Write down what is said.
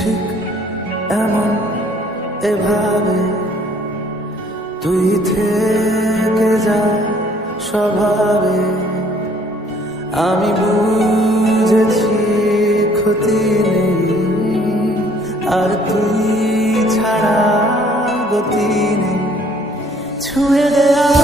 ঠিক এমন এভাবে তুই থেকে যা স্বভাবে। আমি বুঝেছি ক্ষতি নেই, আর তুই ছাড়া গতি নেই। ছুঁয়ে দেয়া